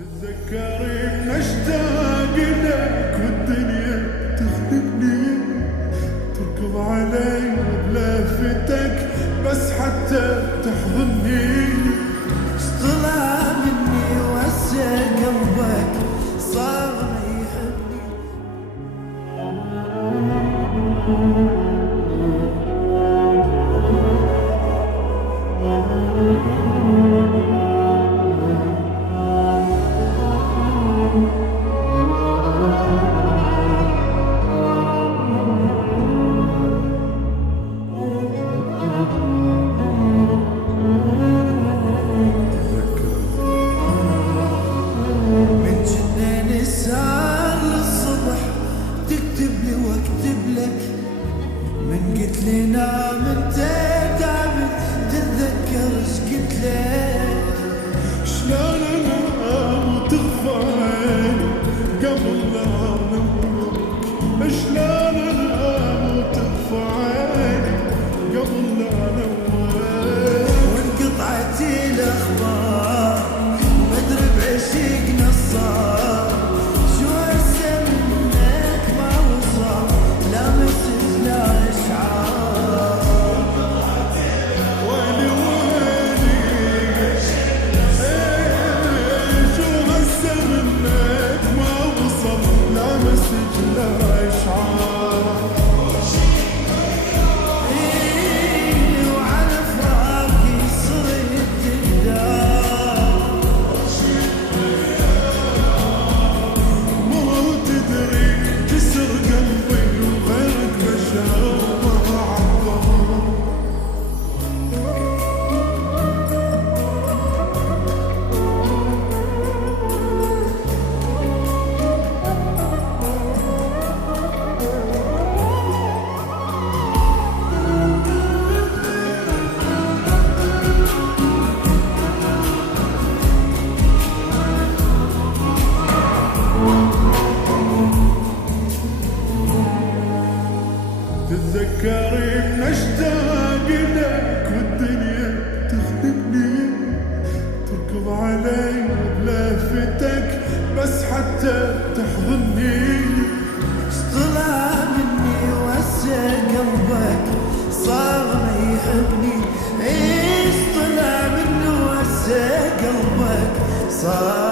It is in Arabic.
تتذكرين اشتاق لك والدنيا تغلبني، تركض علي بلفتك بس حتى تحضني. طلع مني وهسه قلبك صار ما يحبني. من قلت لي نام انت تعبت تتذكر ايش قلت لك. شلون انام وتغفى عيني قبل لا انام، شلون انام وتغفى عيني قبل لا انام. وانقطعت الاخبار مدري بعشقنا الصار، شو هسه منك ما وصل لا مسج لا اشعار. ويلي ويلي شو هسه منك ما وصل لا مسج لا اشعار. وعلى فراقي صرت تقدر مو تدري كسر قلبي وغيرك مشى وما عبر. تتذكرين اشتاق لك والدنيا تغلبني، تركض علي بلفتك بس حتى تحضني. طلع مني وهسه قلبك صار ما يحبني. ايش طلع مني وهسه قلبك صار